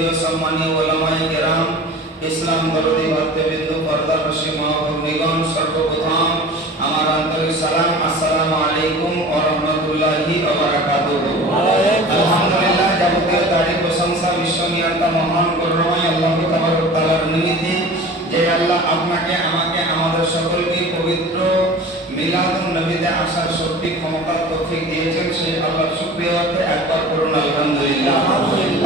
উপস্থিতি ও সম্মানীয় ওলামায়ে কেরাম, ইসলাম দরদি ভক্তবৃন্দ, পর্দার রশি মা ভগ্নীগণ, সর্বপ্রথম আমার আন্তরিক সালাম, আসসালামু আলাইকুম ওয়া রাহমাতুল্লাহি ওয়া বারাকাতুহু। আলহামদুলিল্লাহ, যাবতীয় তারিফ প্রশংসা বিশ্বনিয়ন্তা মহান করুণাময় আল্লাহ তাবারক তাআলার নিমিত্তে, যে আল্লাহ আপনাকে আমাকে আমাদের সকলকে পবিত্র মিলাদুন নবীতে আসার শক্তি ক্ষমতা তৌফিক দিয়েছেন, সেই আল্লাহর শুকরিয়া করতে একবার করুন আলহামদুলিল্লাহ।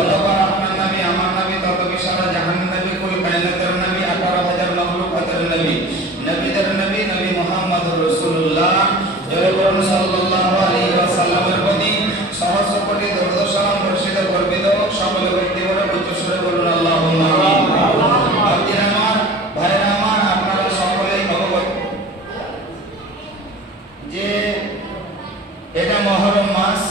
অতঃপর আপনার নবী আমার নবী তত বিশাল জাহান্নাম নবী কুল কায়নাতের নবী 18,000 মাখলুকাতের নবী নবীদের নবী নবী মুহাম্মদুর রাসূলুল্লাহ সাল্লাল্লাহু আলাইহি ওয়াসাল্লামের প্রতি সহস্র কোটি দরুদ ও সালাম বর্ষিত করবিত সকল ব্যক্তি বলে উচ্চ স্বরে বলুন আল্লাহুম্মা আমিন। আমার ভাইরা আমার, আপনারা সকলেই অবগত যে এটা মুহররম মাস,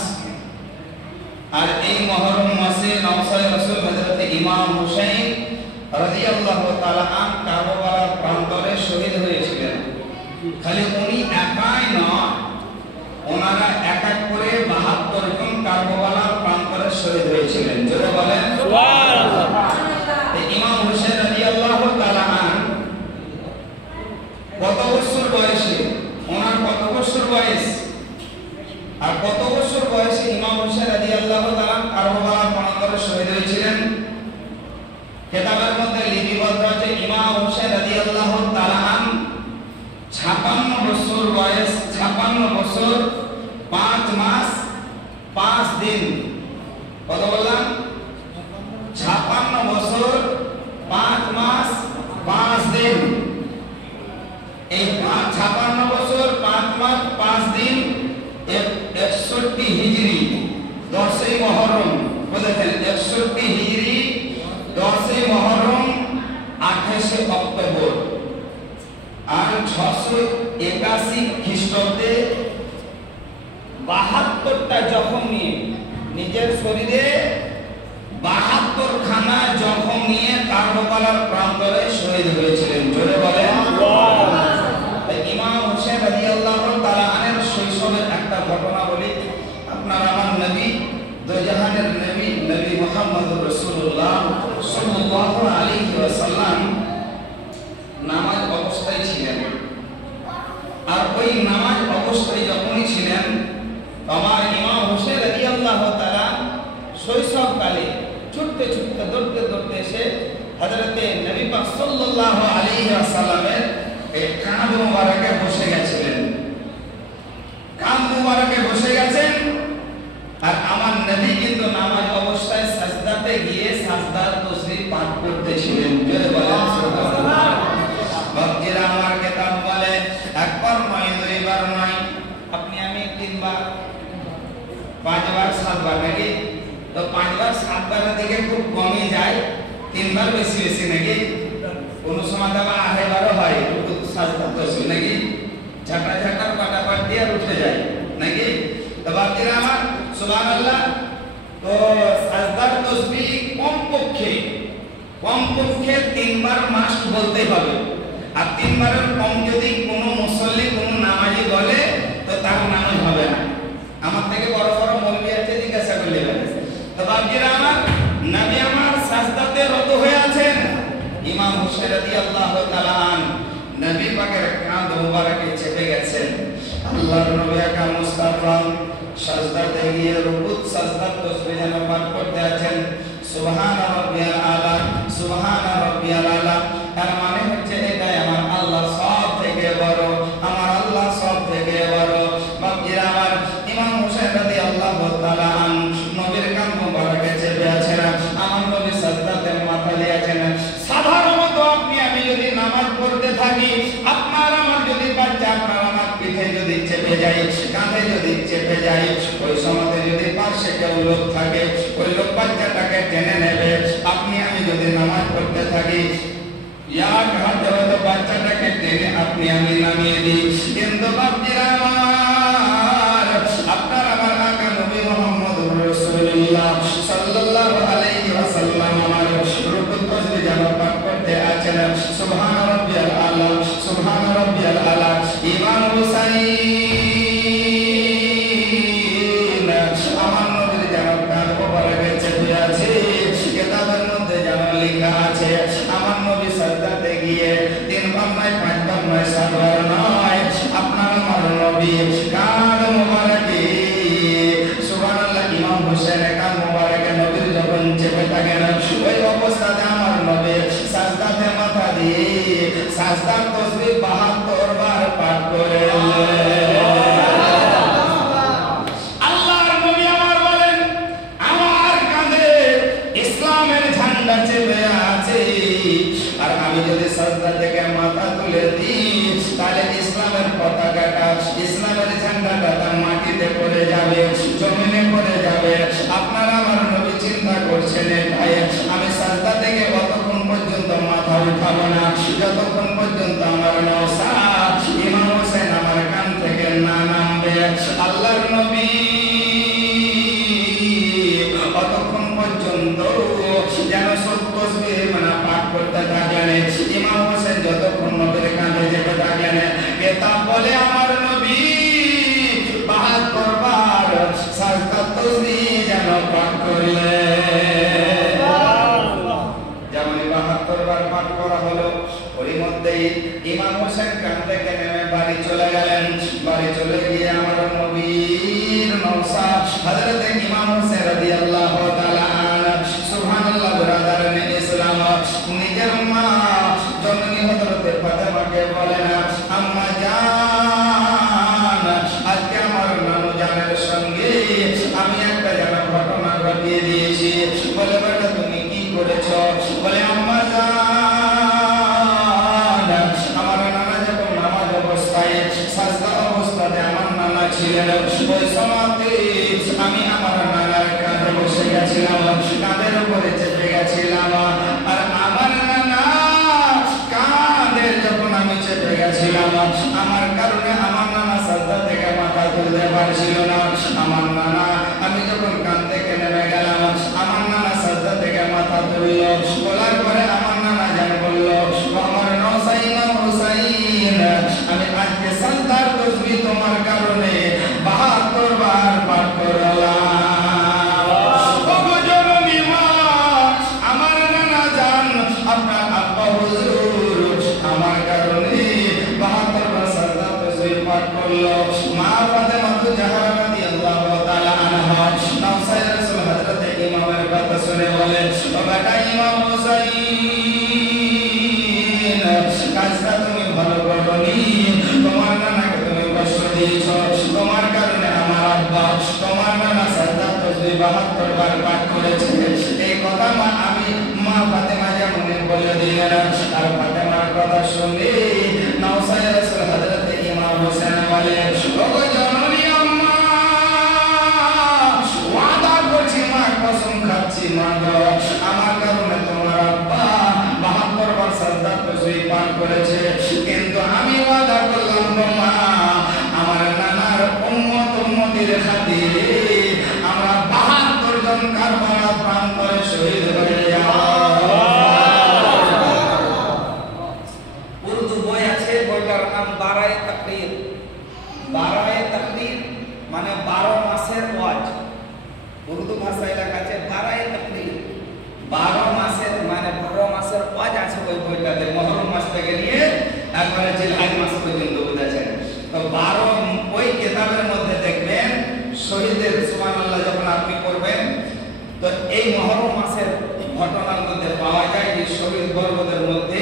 আর এই মুহররম মাসে নওসায় রাসূল হযরত ইমাম হুসাইন রাদিয়াল্লাহু তাআলা আন কারবালার প্রান্তরে শহীদ হয়েছিলেন। খালি উনি একাই নয়, ওনারা এক এক করে 72 জন কারবালার প্রান্তরে শহীদ হয়েছিলেন। জোরে বলেন সুবহানাল্লাহ। ইমাম হুসাইন রাদিয়াল্লাহু তাআলা আন কত বছর বয়সে, ওনার কত বছর বয়স আর কত বছর বয়সে ইমাম হুসাইন রাদিয়াল্লাহু তাআলা কারবালার প্রান্তরে শহীদ হয়েছিলেন? কিতাবের মধ্যে লিপিবদ্ধ আছে ইমাম হুসাইন রাদিয়াল্লাহু তাআলা আন 56 বছর বয়স, 56 বছর 5 মাস 5 দিন। কত বললাম? 56 বছর 5 মাস 5 দিন। এই 56 বছর 5 মাস 5 দিন 61 হিজরি 10ই মুহররম, বুঝেছেন? 61 হিজরি 10ই মুহররম 28শে অক্টোবর, আর 681 খ্রিস্টাব্দে 72টা জখম নিয়ে, নিজের শরীরে 72 খানা জখম নিয়ে কারবালার প্রান্তরে শহীদ হয়েছিলেন। জোরে বলেন সুবহানাল্লাহ। ইমাম হুসাইন রাদিয়াল্লাহু তাআলা আনের শৈশবের একটা ঘটনা বলি। আপনার আমার নবী, দুজাহানের নবী নবী মুহাম্মদুর রাসূলুল্লাহ সাল্লাল্লাহু আলাইহি ওয়াসাল্লাম নামাজ অবস্থায় ছিলেন। আর ওই নামাজ অবস্থায় যখনই ছিলেন, আমার ইমাম হুসাইন রাদিয়াল্লাহু তাআলা শৈশবকালে ছুটতে ছুটতে দৌড়তে দৌড়তে এসে হযরতে নবী পাক সাল্লাল্লাহু আলাইহি ওয়াসাল্লামের এই কাঁধ মুবারকে বসে গেছিলেন। কাঁধ মুবারকে বসে গেছেন, আর আমার নবী কিন্তু নামাজ অবস্থায় সাজদাতে গিয়ে সাজদার তাসবিহ পাঠ করতেছিলেন। জোরে বলেন সুবহানাল্লাহ। ভক্তরা আমার কিতাব বলে একবার নয়, দুইবার নয়, আপনি আমি 3 বার 5 বার 7 বার নাকি? তো 5 বার 7 বারের দিকে খুব কমই যায়, 3 বার বেশি বেশি নাকি? কোন সময় আবার 8 বারও হয় সাজদা তাসবিহ নাকি? ঝাঁটা ঝাঁটার পাটাপাট দিয়ে উঠে যায় নাকি? তো ভক্তরা আমার সুবহানাল্লাহ। তো সাজদার তাসবিহ কমপক্ষে 3 বার মাস্ট বলতে হবে। আর 3 বারের কম যদি কোনো মুসল্লি কোনো নামাজি বলে তো তার নামাজ হবে না। আমার থেকে বড় বড় মৌলবি আছে, জিজ্ঞাসা করলে বলে। তো বাকিরা আমার নবী আমার সাজদাতে রত হয়ে আছেন। ইমাম হুসাইন রাদিয়াল্লাহু তাআলা আন নবী পাকের কাঁধ মুবারকে চেপে গেছেন। আল্লাহর নবী আকা মুস্তাফা সাজদাতে গিয়ে রুকুত সাজদাত তাসবিহ যেন পাঠ করতে আছেন। সুবহানা রাব্বিয়াল আলা, সুবহানা রাব্বিয়াল আলা। তার মানে হচ্ছে এটাই আমার আল্লাহ সব থেকে বড়, আমার আল্লাহ সব থেকে বড়। বাকিরা আমার ইমাম হুসাইন রাদিয়াল্লাহু তাআলা আন নবীর কাঁধ মুবারকে চেপে আছেন। আমার নবী সাজদাতে মাথা দিয়েছেন। সাধারণত আপনি আমি যদি নামাজ পড়তে থাকি, আপনার আমার যদি বাচ্চা আপনার আমার পিঠে যদি চেপে যায়, কাঁধে যদি চেপে যায়, ওই সময়তে যদি পাশে কেউ লোক থাকে, ওই লোক বাচ্চাটাকে টেনে নেবে। আপনি আমি যদি নামাজ পড়তে থাকি, এক হাতে হয়তো বাচ্চাটাকে টেনে আপনি আমি নামিয়ে দিই। কিন্তু বাচ্চারা আমার, আপনার আমার আকা নবী মুহাম্মদুর রাসূলুল্লাহ সাল্লাল্লাহু আলাইহি ওয়াসাল্লাম আমার রুকুত তাসবিহ যেন পাঠ করতে আছেন। সুবহান রাব্বিয়াল আলা, সুবহান রাব্বিয়াল আলা। ইমাম হুসাইন আমার নবীর যেন কাঁধ মুবারকে চেপে আছে। কিতাবের চেপে থাকেন ওই অবস্থাতে আমার নবী সাজদাতে মাথা দিয়ে সাজদার তাসবিহ 72 বার পাঠ করেন। আল্লাহর নবী আমার বলেন আমার কাঁধে ইসলামের ঝান্ডা চেপে আছে, আর আমি যদি সাজদা থেকে মাথা তুলে দিই তাহলে ইসলামের পতাকাটা ইসলামের ঝান্ডাটা তার মাটিতে পড়ে যাবে, জমিনে পড়ে যাবে। আপনারা আমার নবী চিন্তা করছেন এটাই, আমি সাজদা থেকে কতক্ষণ পর্যন্ত মাথা উঠাবো না যতক্ষণ পর্যন্ত আমার নওসা ইমাম হোসেন আমার কান থেকে না নামবে। আল্লাহর নবী কতক্ষণ পর্যন্ত যেন তাসবিহ মানে পাঠ করতে থাকলেন। ইমাম হোসেন যতক্ষণ নবীর কাঁধে চেপে থাকলেন, কিতাব বলে আমার নবী 72 বার সাজদা তাসবিহ যেন পাঠ করলেন। যেমন 72 বার পাঠ করা হলো, ওই মধ্যেই ইমাম হোসেন কাঁধ থেকে নেমে বাড়ি চলে গেলেন। বাড়ি চলে গিয়ে আমার নবীর নওসা হযরত ইমাম হোসেন রাদিয়াল্লাহু তাআলা আনহু সুবহানাল্লাহ ব্রাদার ইসলাম নিজের মা জননী হযরত ফাতেমাকে বলেন আম্মা জান আজকে আমার নানু জানের সঙ্গে আমি একটা জানা ঘটনা ঘটিয়ে দিয়েছি। বলে বেটা তুমি কি করেছো? বলে আম্মা জান আমার নানা যখন নামাজ অবস্থায় সাজদা অবস্থাতে আমার নানা ছিলেন, ওই সময়তে আমি আমার নানার কাঁধে বসে গেছিলাম, কাঁধের উপরে চেপে গেছিলাম, আর আমার নানা কাঁধের যখন আমি চেপে গেছিলাম আমার কারণে আমার নানা সাজদা থেকে মাথা তুলতে পারছিল না। আমার নানা আমি যখন কাঁধ থেকে নেমে গেলাম আমার নানা সাজদা থেকে মাথা তুলল, তোলার পরে আমার নানা জান বলল আমার নওসাইন হুসাইন আমি আজকে সাজদার তাসবিহ তোমার কারণে 72 বার পাঠ করলাম। আপনার আব্বা হুজুর আমার কারণে 72 বার সাজদা তাসবিহ পাঠ করলো। মা ফাতেমা জাহরা রাদিয়াল্লাহু তাআলা আনহা নওসাই রাসূল হযরত ইমামের কথা শুনে বলে ও বেটা ইমাম হুসাইন কাজটা তুমি ভালো করনি, তোমার নানাকে তুমি কষ্ট দিয়েছো, তোমার কারণে আমার আব্বা তোমার নানা সাজদা তাসবিহ 72 বার পাঠ করেছে। এই কথা আমি মা ফাতেমা যেমন বলে দিলেন, আর ফাতেমার কথা শুনে নওসাই রাসূল হযরত ইমাম হোসেন বলে ও জননী আম্মা ওয়াদা করছি মা কসম খাচ্ছি মা গো আমার কারণে তোমার আব্বা 72 বার সাজদা তাসবিহ পাঠ করেছে, কিন্তু আমি ওয়াদা করলাম গো মা আমার নানার উম্মতের খাতিরে আমরা 72 জন কারবালা প্রান্তরে শহীদ হয়ে যাব। উর্দু বই আছে, বইটার নাম বারায়ে তাকরীর। বারায়ে তাকরীর মানে 12 মাসের ওয়াজ, উর্দু ভাষায় লেখা আছে বারায়ে তাকরীর। 12 মাসের মানে 12 মাসের ওয়াজ আছে ওই বইটাতে, মুহররম মাস থেকে নিয়ে একবারে জিলহজ মাস পর্যন্ত বুঝাচ্ছেন। তো 12 ওই কিতাবের মধ্যে দেখবেন শহীদের সুবহানাল্লাহ যখন আপনি করবেন তো এই মুহররম মাসের ঘটনার মধ্যে পাওয়া যায় যে শহীদ বর্গদের মধ্যে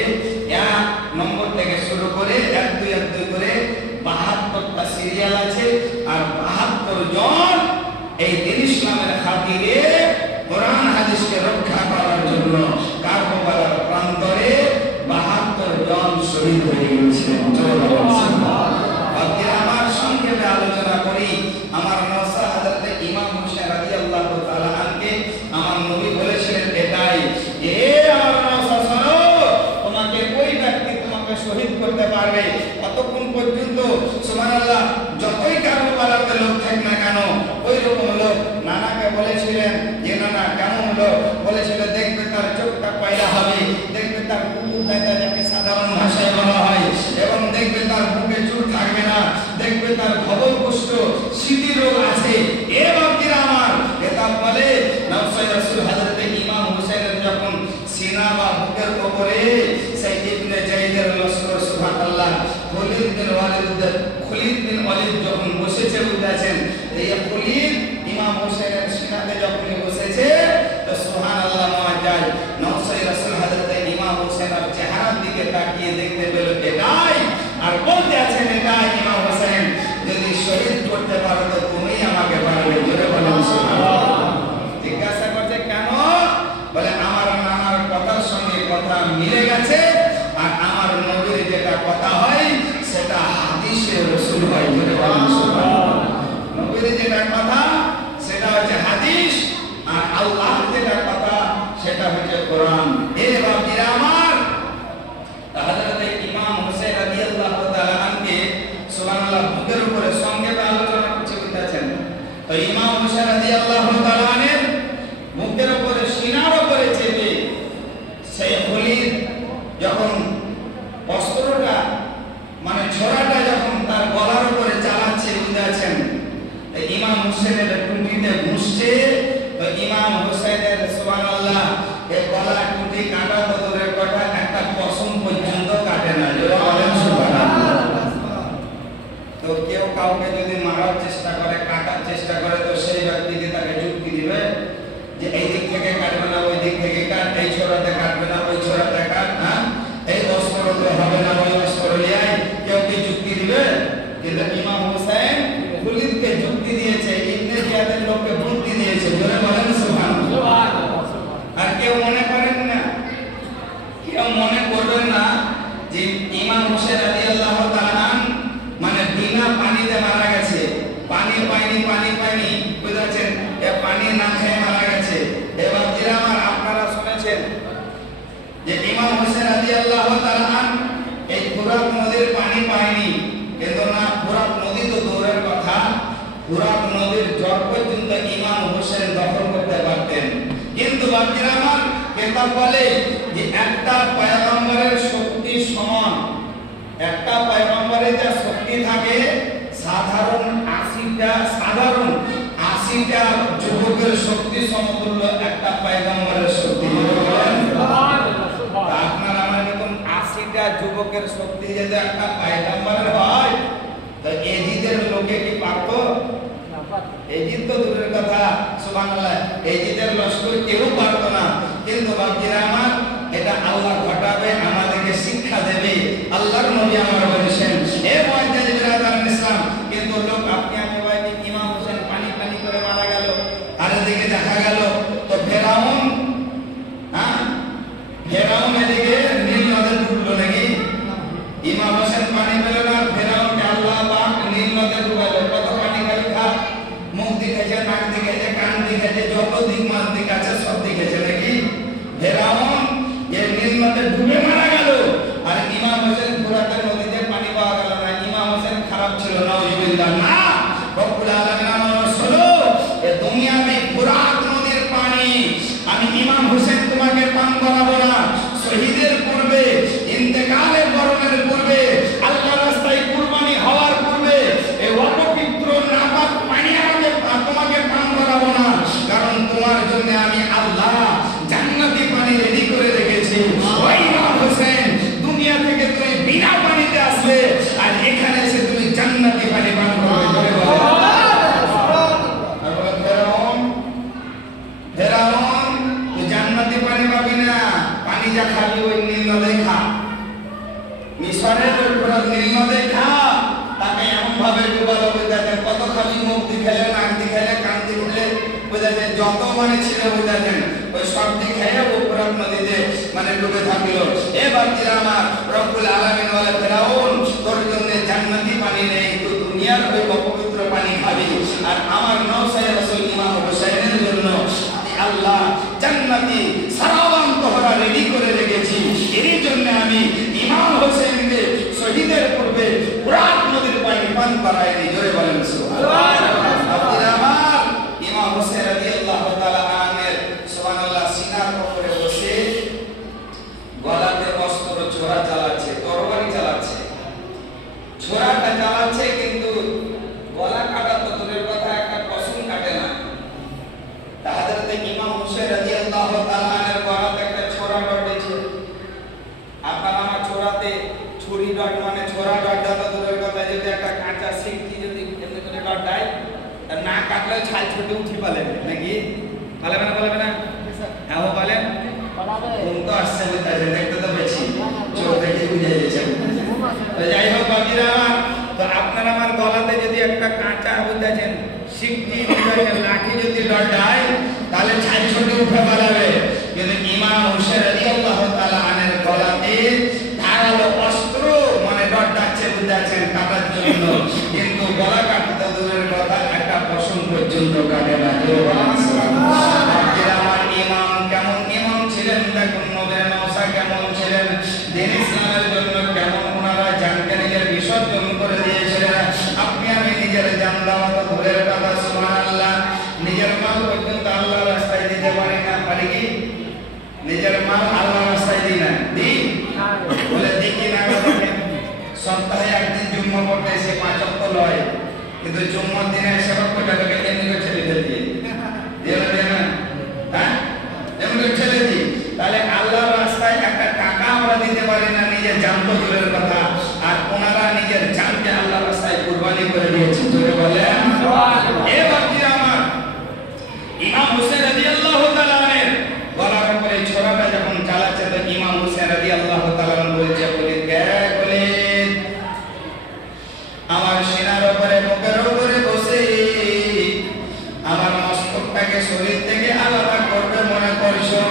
1 নম্বর থেকে শুরু করে 1 2 1 2 করে 72টা সিরিয়াল আছে, আর 72 জন এই দিন ইসলামের খাতিরে কোরআন হাদিসকে রক্ষা করার জন্য কারবালার প্রান্তরে 72 জন শহীদ হয়ে গিয়েছিলেন। আমার সংক্ষেপে আলোচনা করি। আমার নওসা হযরত ইমাম হোসেন রাদিয়াল্লাহু তাআলা আনকে আমার নবী বলেছিলেন এটাই, এ আমার নওসা শোনো, তোমাকে ওই ব্যক্তি তোমাকে শহীদ করতে পারবে ততক্ষণ পর্যন্ত সুবহানাল্লাহ যতই কারবালাতে লোক থাক না কেন ওই রকম লোক নানাকে বলেছিলেন যে নানা কেমন লোক, বলেছিল দেখবে তার চোখটা পয়লা হবে, দেখবে তার কুকুর দাঁতা যাকে সাধারণ ভাষায় বলা হয়, এবং দেখবে তার বুকে চুল থাকবে না, দেখবে তার খবর কুষ্ঠ স্মৃতি রোগ আছে। এ বাকিরা আমার এটা বলে নওসাই রাসূল হযরত ইমাম হোসেনের যখন সিনা বা বুকের উপরে সেই ইবনে জাইদের লস্কর সুবহানাল্লাহ খালিদ বিন ওয়ালিদ যখন বসেছে বুঝাছেন এই খালিদ ইমাম হোসেনের সিনাতে যখন বসেছে তো সুবহানাল্লাহ যেটা কথা সেটা হচ্ছে হাদিস, আর আল্লাহ যেটা কথা সেটা হচ্ছে কোরআন। এ বাবারা আমার, হযরত ইমাম হুসাইন রাদিয়াল্লাহু তাআলা আনকে সুবহানাল্লাহ বুকের উপরে সংক্ষেপে আলোচনা করতে বলতেছেন। তো ইমাম হুসাইন রাদিয়াল্লাহু তাআলা আনের বুকের উপরে সিনার উপরে চেপে সেই খলিল যখন অস্ত্রটা মানে ছোরাটা যখন তার গলার উপরে চালাচ্ছে বুঝাচ্ছেন, ইমাম হুসাইনের টুটিতে ঘুষছে। তো ইমাম হুসাইনের সুবহানাল্লাহ এই গলা টুটি কাটা তো দূরের কথা, একটা পশম পর্যন্ত কাটে না। বলেন সুবহানাল্লাহ। তো কেউ কাউকে যদি মারার চেষ্টা করে, কাটার চেষ্টা করে, তো সেই ব্যক্তিকে তাকে যুক্তি দিবে যে এই দিক থেকে কাটবে না, ওই দিক থেকে কাট, এই ছোরাতে কাটবে না, ওই ছোরাতে কাট, না এই অস্ত্র তো হবে না, ওই অস্ত্র লিয়ে কেউ কি যুক্তি দিবে? কিন্তু ইমাম হুসাইন খুলিদকে যুক্তি দিয়েছে, ইবনে জিয়াদের লোককে বুদ্ধি দিয়েছে। জোরে বলেন সুবহানাল্লাহ। আর কেউ মনে করেন না, কেউ মনে করবেন না যে ইমাম হুসাইন রাদিয়াল্লাহু তাআলা মানে বিনা পানিতে মারা গেছে, পানি পায়নি, পানি পায়নি বুঝাচ্ছেন, এ পানি না খেয়ে মারা গেছে। এবার আমার আপনারা শুনেছেন যে ইমাম হুসাইন রাদিয়াল্লাহু তাআলা এই ফুরাত নদীর পানি পায়নি, কিন্তু না ফুরাত নদী তো দূরের কথা, ফুরাত নদীর জল পর্যন্ত ইমাম হুসাইন দখল করতে পারতেন। কিন্তু বাকিরা আমার কিতাব বলে যে একটা পয়গম্বরের শক্তি সমান, একটা পয়গম্বরের যা শক্তি থাকে সাধারণ 80টা যুবকের শক্তি সমতুল্য একটা পয়গম্বরের শক্তি। আপনার আমার যখন 80টা যুবকের শক্তি যদি একটা পয়গম্বরের হয়, তো এজিদের লোকে কি পারতো? এজিদ তো দূরের কথা, সুবহানাল্লাহ, এজিদের লস্কর কেউ পারতো না। কিন্তু বাকিরা আমার এটা আল্লাহ ঘটাবে, আমাদেরকে শিক্ষা দেবে। আল্লাহর নবী আমার বলেছেন, এ মুআজ্জিজ বিরাদারান ইসলাম, কিন্তু লোক আপনি আমি ভাইকে ইমাম হোসেন পানি পানি করে মারা গেল, আর এদিকে দেখা গেল তো ফেরাউন, ফেরাউন এদিকে নীল নদে ডুবলো নাকি? ইমাম হোসেন পানি পেল না, ফেরাউনকে আল্লাহ পাক নীল নদে ডুবালো। কত পানি খালি খা, মুখ দিকেছে, নাক দিকেছে, কান দিকেছে, যত দিক মান দিক আছে সব দিকেছে নাকি? ফেরাউন এই নীল নদে ডুবে মারা গেল, আর ইমাম হোসেন ফুরাতের নদীতে পানি পাওয়া গেল না। ইমাম হোসেন খারাপ ছিল না? নাউজুবিল্লাহ না। রব্বুল আলামিন আমার রাসূল এই দুনিয়া মে ফুরাত নদীর পানি আমি ইমাম হোসেন তোমাকে পান করাবো না। শহীদের পূর্বে, ইন্তেকালের বরণের পূর্বে, আল্লাহর রাস্তায় কুরবানি হওয়ার পূর্বে এই অপবিত্র নাপাক পানি তোমাকে পান করাবো না, কারণ তোমার জন্য আমি আল্লাহ জান্নাতি পানি রেডি করে রেখেছি। ওই ইমাম হোসেন দুনিয়া থেকে তুমি বিনা পানিতে আসবে, আর এখানে এসে তুমি জান্নাতি পানি পান করবে। আর বলে ফেরাউন তুই জান্নাতি পানি পাবি না, পানি যা খাবি ওই নীল নদে খা, মিশরের ওই পুরো নীল নদে খা। তাকে এমন ভাবে ডুবালো বুঝাচ্ছেন, কত খালি মুখ দিখালে, নাক দিখালে, কান দিখালে বুঝাচ্ছেন, যত মানে ছিল বুঝাচ্ছেন, ওই সব দিকে ও পুরো নদীতে মানে ডুবে থাকলো। এবার আমার রব্বুল আলামিন বলে, ফেরাউন তোর জন্য জান্নাতি পানি নেই, তুই দুনিয়ার ওই অপবিত্র পানি খাবি। আর আমার নওসাই রাসূল ইমাম হুসাইনের জন্য আল্লাহ জান্নাতি সারাবান তোহরা রেডি করে রেখেছি। এর জন্য আমি ইমাম হোসেনকে শহীদের পূর্বে ফুরাত নদীর পানি পান করাইনি। জোরে বলেন সুবহানাল্লাহ। ইমাম হোসেন রাদিয়াল্লাহু তাআলা আনহু সুবহানাল্লাহ সিনার উপরে বসে গলাতে অস্ত্র ছোরা চালাচ্ছে, তরবারি চালাচ্ছে, ছোরাটা চালাচ্ছে, কিন্তু গলা কাটা তো দূরের কথা, একটা কসম কাটে না। হযরত ইমাম হোসেন রাদিয়াল্লাহু তাআলা এর গলাতে একটা ছোরা ডটেছে। আপনার আমার ছোরাতে ছুরি ডট মানে ছোরা ডটটা তো দূরের কথা, যদি একটা কাঁচা শিকটি যদি এমনি করে ডট দেয়, না কাটলে ছাল ছুটে উঠি পালে নাকি? পালাবে না? পালাবে না? হ্যাঁ বলেন। ঘুম তো আসছে বুঝতে দেখতে তো পেয়েছি, চোখ দেখে বুঝে যাচ্ছে। তো যাই হোক বাকিরা আমার, তো আপনার আমার গলাতে যদি একটা কাঁচা বুঝতেছেন শিকটি বুঝতেছেন লাঠি যদি ডটায়, তাহলে ছাই ছুটে উঠে পালাবে। কিন্তু ইমাম হোসেন রাদিয়াল্লাহু তাআলা আনহু গলাতে ধারালো অস্ত্র মানে ডটাচ্ছে বুঝতে আছেন কাটার জন্য, কিন্তু গলা কাটতে দূরের কথা একটা পশম পর্যন্ত কাটে না। আমার ইমাম কেমন ইমাম ছিলেন দেখুন, নবী মুসা কেমন ছিলেন, দিন ইসলামের জন্য কেমন ওনারা জানকে নিজের বিসর্জন করে দিয়েছিলেন। আপনি আমি নিজের জান দেওয়া তো দূরের কথা, সুবহানাল্লাহ, নিজের মাল পর্যন্ত আল্লাহর রাস্তায় দিতে পারি না, পারি কি? নিজের মাল আল্লাহর রাস্তায় দিই না, দিই বলে দেখি না। সপ্তাহে একদিন জুম্মা পড়তে এসে 5 ওয়াক্ত লয়, কিন্তু জুম্মার দিনে এসে টাকাকে এমনি করে ছেড়ে দিই, দিয়ে না, হ্যাঁ এমনি করে ছেড়ে দিই। তাহলে আল্লাহর রাস্তায় একটা টাকা আমরা দিতে পারি না, নিজের জান তো দূরের কথা, আর ওনারা নিজের জানকে আল্লাহর রাস্তায় কুরবানি করে দিয়েছে। জোরে বলেন এবার কি আমার ইমাম হোসেন রাদিয়াল্লাহু তাআলা আনহু গলার উপরে ছোরাটা যখন চালাচ্ছে, তো ইমাম হোসেন রাদিয়াল্লাহু তাআলা আনহু বলছে, বলে কে বলে আমার সিনার উপরে বুকের উপরে বসে আমার মস্তকটাকে শরীর থেকে আলাদা করবে মনে করছো,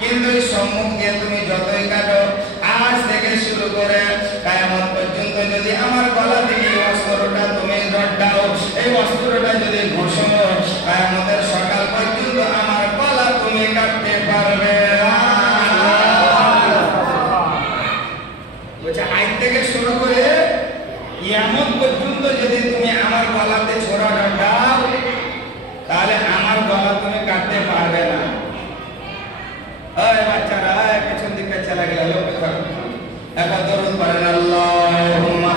কিন্তু এই সম্মুখ দিয়ে তুমি যতই কাটো, আজ থেকে শুরু করে কিয়ামত পর্যন্ত যদি আমার গলা থেকে এই অস্ত্রটা তুমি দাও, এই অস্ত্রটা যদি ঘষো, কিয়ামতের সকাল পর্যন্ত আমার গলা তুমি কাটতে পারবে না। বলছে আজ থেকে শুরু করে কিয়ামত পর্যন্ত যদি তুমি আমার গলাতে ছোরাটা দাও, তাহলে আমার গলা তুমি কাটতে পারবে না। ওই বাচ্চারা পেছন দিকে চলে গেল, লোক একবার দরুদ পড়েন, আল্লাহুম্মা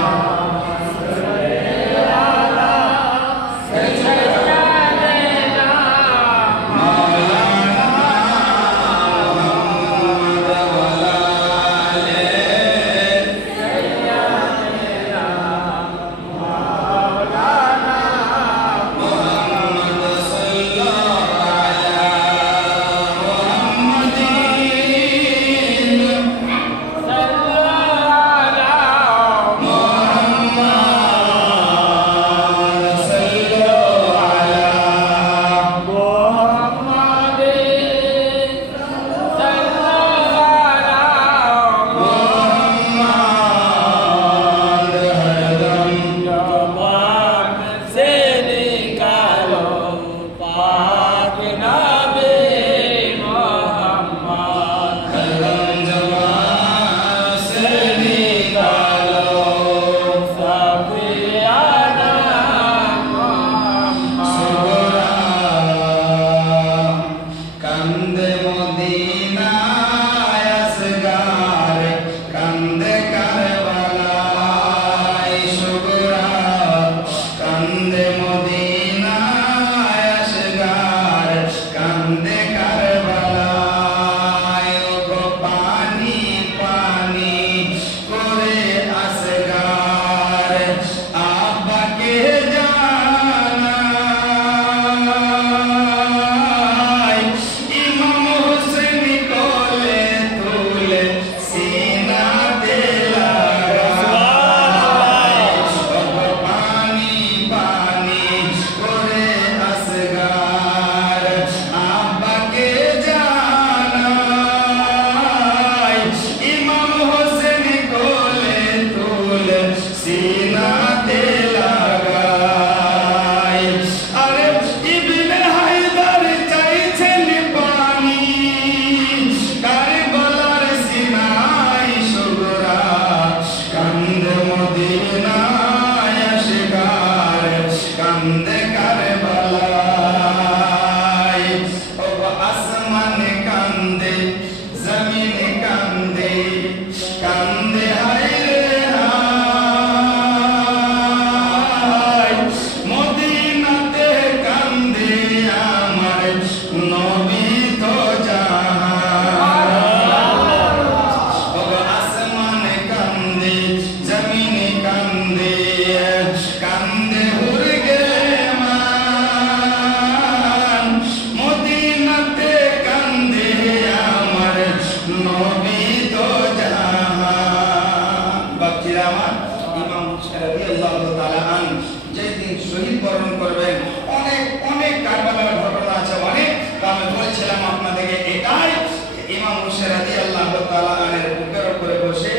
ইমাম মুশাররদি আল্লাহু তাআলা আনের বুকের উপরে বসে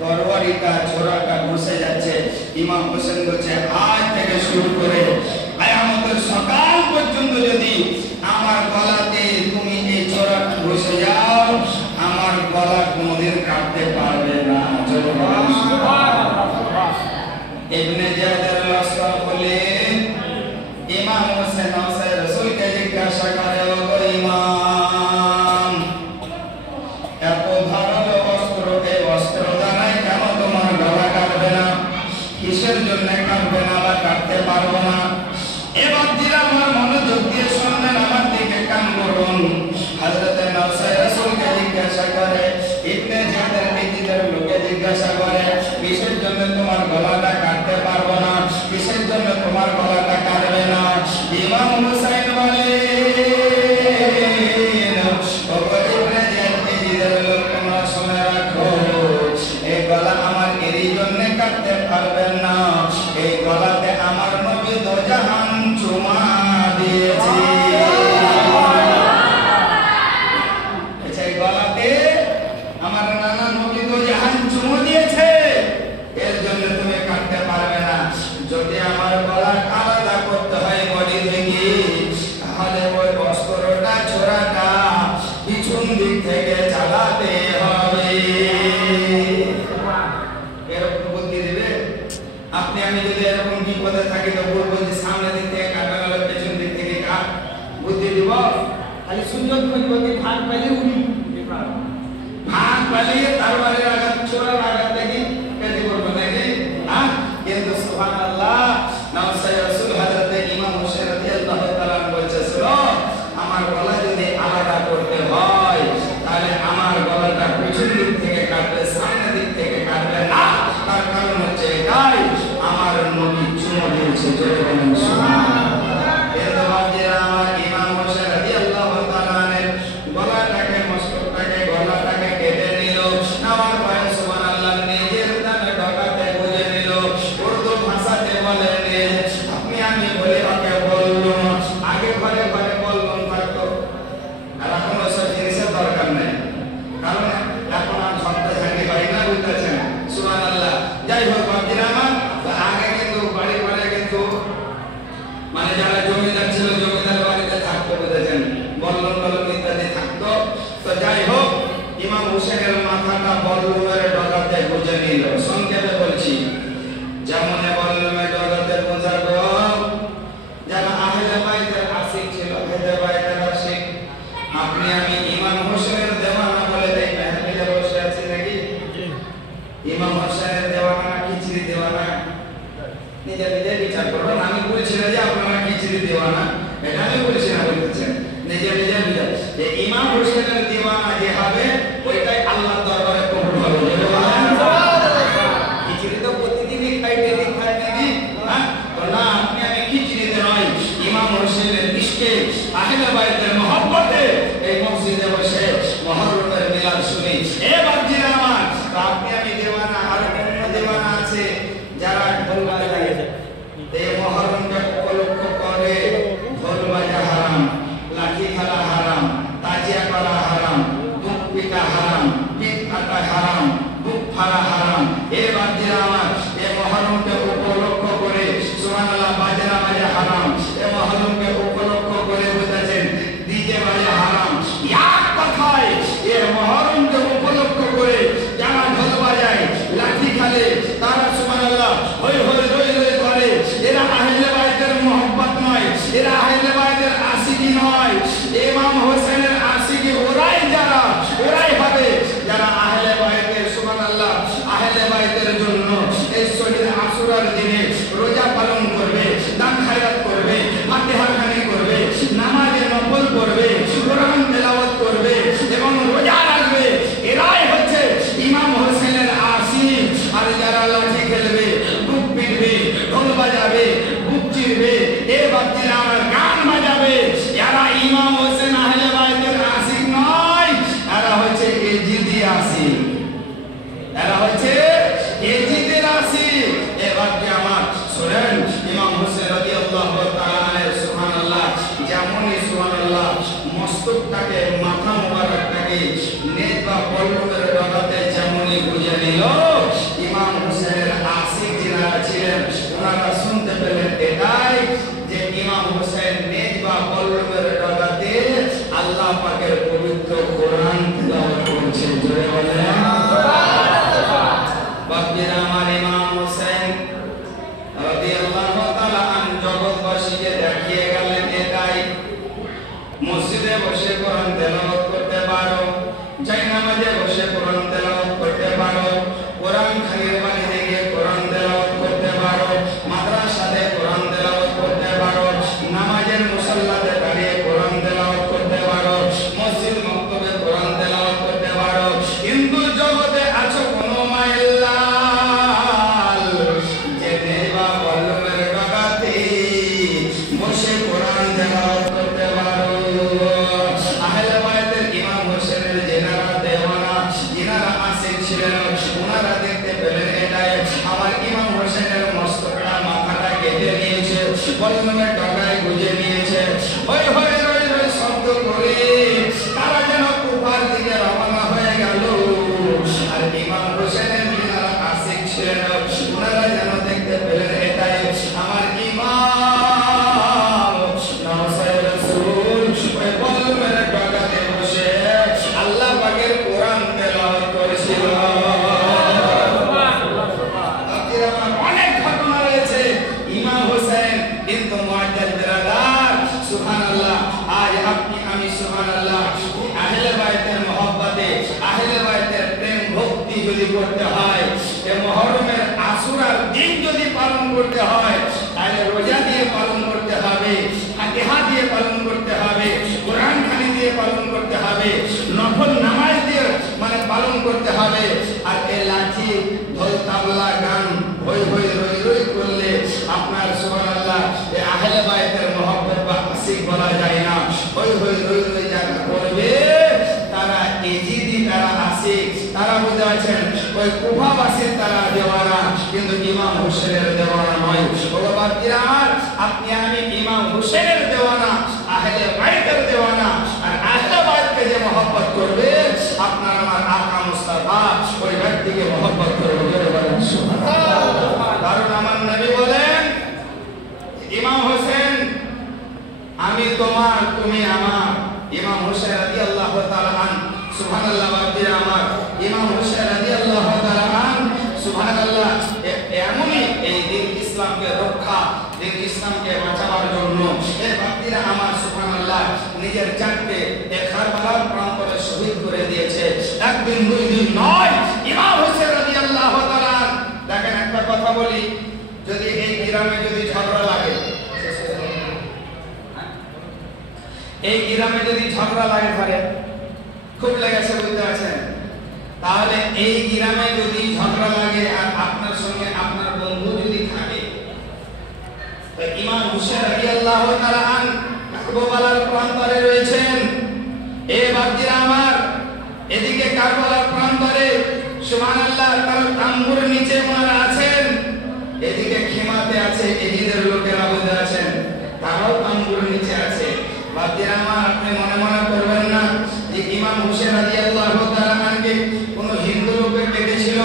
তরবারি তরিকা ছোরাটা ঘুষে যাচ্ছে। ইমাম হোসেন বলছে আজ থেকে শুরু করে কিয়ামতের সকাল পর্যন্ত যদি আমার গলাতে তুমি এই ছোরাটা ঘুষে যাও, আমার গলা কোনোদিন কাটতে পারবে না। ইবনে জিয়াদের লস্কর বলেন ইমাম হোসেন হোসেন রাসূলকে জিজ্ঞাসা করে, ও ইমাম, এত ধারালো অস্ত্র, এই অস্ত্র দ্বারাই কেন তোমার গলা কাটবে না? কিসের জন্য কাটবে না বা কাটতে পারবো না? এবার দিন আমার মনোযোগ দিয়ে শুনলেন, আমার দিকে কান করুন। হযরতে নওসাই রাসূলকে জিজ্ঞাসা করে, ইবনে জিয়াদের নিজেদের লোকে জিজ্ঞাসা করে, কিসের জন্য তোমার গলাটা কাটতে পারবো না? কিসের জন্য তোমার গলাটা কাটবে না? ইমাম হুসাইন বলে, এই গলা আমার এরই জন্য কাটতে পারবেন না, এই গলাতে আমার নবী দো জাহান চুমা দিয়েছে। এই গলাতে আমার নানা নবী দো জাহান চুমা দিয়েছে, এর জন্য তুমি কাটতে পারবে না। যদি আমার গলা আলাদা করতে হয় বডি থেকে, তাহলে ওই অস্ত্রটা ছোরাটা পিছন দিক থেকে চালাতে হবে। এরকম বুদ্ধি দিবে? আপনি আমি যদি এরকম বিপদে থাকি তো বলবো যে সামনে দিক থেকে কাটা গেল, পেছন দিক থেকে কাট, বুদ্ধি দিব? খালি সুযোগ করবো কি ভাগ পাইলে উনি ভাগ পাইলে তারবারে আঘাত, ছোড়ার আঘাত থেকে কেটে করবো নাকি? হ্যাঁ, কিন্তু সুবহানাল্লাহ, নওসাই রাসূল হযরত ইমাম হোসেন রাদিয়াল্লাহু তাআলা বলছে, শোনো, আমার গলা যদি আলাদা করতে হয় তাহলে আমার গলাটা পিছন দিক থেকে কাটবে, সামনে দিক থেকে কাটবে না। তার কারণ হচ্ছে এটাই, আমার নবী চুমো দিয়েছে। জোরে বলুন সুবহানাল্লাহ। এর বাদে আমার ইমাম হোসেন রাদিয়াল্লাহু তাআলা গলাটাকে, মস্তকটাকে, গলাটাকে কেটে নিল, নেওয়ার পরে সুবহানাল্লাহ নিজের দানে ঢাকাতে গুজে নিল। উর্দু ভাষাতে বলেন, আপনি আমি বলে ওকে বললাম, আগে ঘরে ঘরে বললাম থাকতো, আর এখন ওসব জিনিসের দরকার নেই, কারণ এখন আর সপ্তাহে থাকি পারি না, বুঝতেছেন? সুবহানাল্লাহ। যাই হোক বাপজিরা আমার, আগে কিন্তু বাড়ি ঘরে কিন্তু মানে যারা জমিদার ছিল, জমিদার বাড়িতে থাকতো, বুঝেছেন, বল্লম টল্লম ইত্যাদি থাকতো। তো যাই হোক, ইমাম হোসেনের মাথাটা বল্লমের ডগাতে গুজে নিল। সংক্ষেপে বলছি, যেমন বল্লমের ডগাতে গুজাবো, যারা আহলে বাইতের আশিক ছিল, আহলে বাইতের আশিক, আপনি আমি ইমাম হোসেনের দেওয়ানা বলে দেই, মেহফিলে বসে আছি নাকি? ইমাম হোসেনের দেওয়ানা না খিচড়ি দেওয়ানা? নিজে নিজে বিচার করবেন। আমি বলছি না যে আপনারা খিচড়ি দেওয়ানা, এটা আমি বলছি না, বলতেছেন নিজে নিজে বিচার। যে ইমাম হোসেনের দেওয়ানা যে হবে ওইটাই আল্লাহর দরবারে কবুল হবে। খিচড়ি তো প্রতিদিনই খাই, ডেলি খাই নাকি? হ্যাঁ, না, আপনি আমি খিচড়িতে নয়, ইমাম হোসেনের ইশকে, আহলে বাইতের মহব্বতে এই মসজিদে বসে মুহররমের মিলাদ শুনি। এবার জিরা আমার, আপনি আমি দেওয়ানা, আর অন্য দেওয়ানা আছে যারা ঢোল বাজায়, এই মুহররমকে উপলক্ষ করে ঢোল বাজা হারাম, লাঠি খেলা হারাম, তাজিয়া করা হারাম। বললমের ডগায় গুজে নিয়েছে। হই হই রই রই শব্দ করে তারা যেন কুফার দিকে রওনা হয়ে গেল। আর ইমাম হোসেনের যারা আশিক ছিলেন ওনারা যেন দেখতে পেলেন এটাই আমার ইমাম নওসাই রাসূল ওই বললমের ডগাতে বসে আল্লাহ পাকের কোরআন তেলাওয়াত করেছিল। অনেক ঘটনা রয়েছে ইমাম হোসেন কিন্তু মুআজ্জাজ বিরাদার সুবহানাল্লাহ। আজ আপনি আমি সুবহানাল্লাহ আহলে বাইতের মহব্বতে আহলে বাইতের প্রেম ভক্তি যদি করতে হয়, এই মুহররমের আশুরার দিন যদি পালন করতে হয়, তাহলে রোজা দিয়ে পালন করতে হবে, ফাতিহা দিয়ে পালন করতে হবে, কোরআন খানি দিয়ে পালন করতে হবে, নফল নামাজ দিয়ে মানে পালন করতে হবে। আর এই লাঠি ঢোল তাবলা গান হই হই রই রই করলে আপনার সুবহানাল্লাহ এই আহলে বাইতের মহব্বত বা আশিক বলা যায় না। হই হই রই রই যারা করবে তারা এজিদি, তারা আশিক, তারা বুঝতে পারছেন ওই কুফাবাসীর তারা দেওয়ানা, কিন্তু ইমাম হোসেনের দেওয়ানা নয়। ওগো বাপজিরা আমার, আপনি আমি ইমাম হোসেনের দেওয়ানা, আহলে বাইতের দেওয়ানা। আর আহলে বাইতকে যে মহব্বত করবে আপনার আমার আকা মুস্তাফা ওই ব্যক্তিকে মহব্বত করবে। কারণ আমার নবী বলেন ইমাম হোসেন আমি তোমার তুমি আমার। ইমাম হোসেন রাদিয়াল্লাহু তাআলা আন সুবহানাল্লাহ বাপজিরা আমার, ইমাম হোসেন রাদিয়াল্লাহু তাআলা আন সুবহানাল্লাহ এমনই এই দিন ইসলামকে রক্ষা, দিন ইসলামকে বাঁচাবার জন্য এই বাপজিরা আমার সুবহানাল্লাহ নিজের জানকে এই কারবালার প্রান্তরে শহীদ করে দিয়েছে। একদিন দুই দিন নয়, ইমাম হোসেন রাদিয়াল্লাহু তাআলা। দেখেন একটা কথা বলি, যদি এই গ্রামে যদি ঝগড়া লাগে, এই গ্রামে যদি ঝগড়া লাগে ধরে খুব লেগেছে বুঝতে পারছেন, তাহলে এই গ্রামে যদি ঝগড়া লাগে আর আপনার সঙ্গে আপনার বন্ধু যদি থাকে, তো ইমাম হোসেন রাদিয়াল্লাহু তাআলা আন কারবালার প্রান্তরে রয়েছেন। এ বাপজিরা আমার, এদিকে কারবালার প্রান্তরে সুবহানাল্লাহ তার তাম্বুর নিচে ওনারা আছেন, এদিকে খেমাতে আছে এদিকের লোকেরা বসে আছেন, তারাও তাম্বুর নিচে আছে। বাপজিরা আমার, আপনি মনে মনে করবেন না যে ইমাম হোসেন রাদিয়াল্লাহু তাআলা আনকে কোনো হিন্দু লোকে কেটেছিল,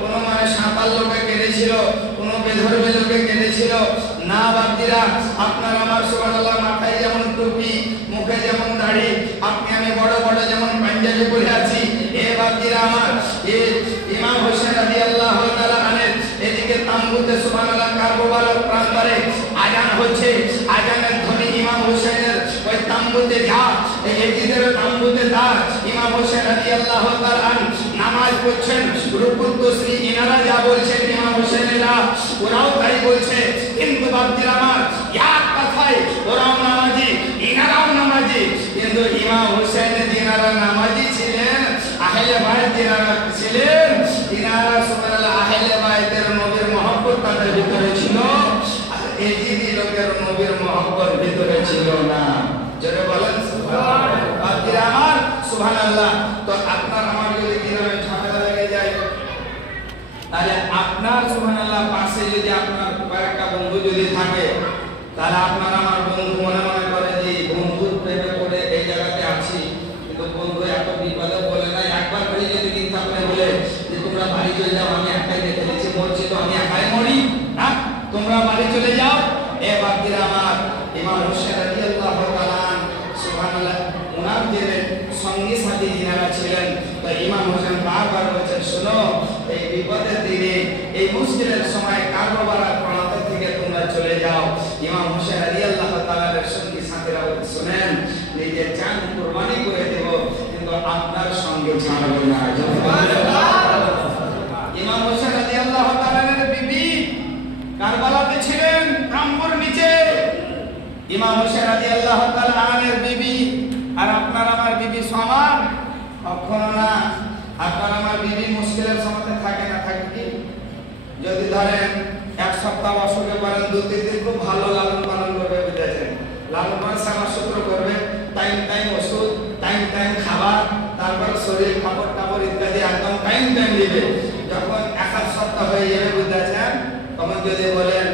কোনো মানে সাঁওতাল লোকে কেটেছিল, কোনো বেধর্মী লোকে কেটেছিল না। বাপজিরা আপনার আমার সুবহানাল্লাহ মাথায় যেমন টুপি, মুখে যেমন দাড়ি, আপনি আমি বড় বড় যেমন পাঞ্জাবি পরে আছি, এ বাপজিরা আমার এই ইমাম হোসেন রাদিয়াল্লাহু তাআলা আনের এদিকে তাম্বুতে সুবহানাল্লাহ কারবালার প্রান্তরে আযান হচ্ছে। আযানের ধ্বনি ইমাম হোসেনের ওই তাম্বুতে যা, এই এজিদের তাম্বুতে তার ইমাম হোসেন রাদিয়াল্লাহু তাআলা আন নামাজ পড়ছেন। রুকুত তসবিহ ইনারা যা বলছেন ইমাম হোসেনেরা ওরাও তাই বলছে, কিন্তু বাপজিরা আমার এক কথায় ওরাও নামাজি ইনারাও নামাজি। কিন্তু ইমাম হোসেন যিনারা নামাজি ছিলেন, আহলে বাইত যিনারা ছিলেন, ইনারা সুবহানাল্লাহ আহলে বাইতের নবীর মহব্বত তাদের ভিতরে ছিল, আর এজিদি লোকের নবীর মহব্বত ভিতরে ছিল না। জোরে বলেন সুবহানাল্লাহ। বাপজিরা আমার সুবহানাল্লাহ। তো আপনার আমার যদি গ্রামে ঝামেলা লেগে যায়, তাহলে আপনার সুবহানাল্লাহ পাশে যদি আপনার কয়েকটা বন্ধু যদি থাকে, তাহলে আপনার আমার বন্ধু মনে মনে করে যে বন্ধুর প্রেমে পড়ে এই জায়গাতে আছি, কিন্তু বন্ধু এত বিপদে বলে না। একবার করে যদি কিন্তু আপনি বলে যে তোমরা বাড়ি চলে যাও, আমি একাই দেখে দিচ্ছি, মরছি তো আমি একাই মরি, না তোমরা বাড়ি চলে যাও। এ বাপজিরা আমার, ইমাম হোসেন রাদিয়াল্লাহু তাআলা সুবহানাল্লাহ ওনার যে সঙ্গী সাথী যিনারা ছিলেন, তাই ইমাম হোসেন বারবার বলছেন, শোনো এই বিপদের দিনে এই মুশকিলের সময় কারবালার প্রান্ত থেকে তোমরা চলে যাও। ইমাম হোসেন রাদিয়াল্লাহু তাআলার সঙ্গী সাথীরা শুনেন, নিজের জান কুরবানি করে দেব, কিন্তু আপনার সঙ্গে ছাড়ব না। ইমাম হোসেন রাদিয়াল্লাহু তাআলার বিবি কারবালাতে ছিলেন তাম্বুর নিচে। ইমাম হোসেন রাদিয়াল্লাহু তাআলা আনের বিবি আর আপনার আমার বিবি সমান কখনো না। আপনার আমার বিবি মুশকিলের সময় থাকে না, থাকে কি? যদি ধরেন এক সপ্তাহ অসুখে পড়েন, 2-3 দিন খুব ভালো লালন পালন করবে, বুঝেছেন, লালন পালন সেবা সূত্র করবে, টাইম টাইম ওষুধ, টাইম টাইম খাবার, তারপর শরীর কাপড় টাপড় ইত্যাদি একদম টাইম টাইম দিবে। যখন এক সপ্তাহ হয়ে যাবে, বুঝেছেন, তখন যদি বলেন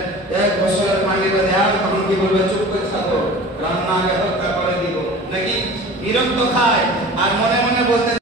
এক বছরের পানিটা দেওয়া, তখন কি বলবে চুপ করে থাকো, রান্না আগে হোক তারপরে দিব, নাকি বিরক্ত খায় আর মনে মনে বলতে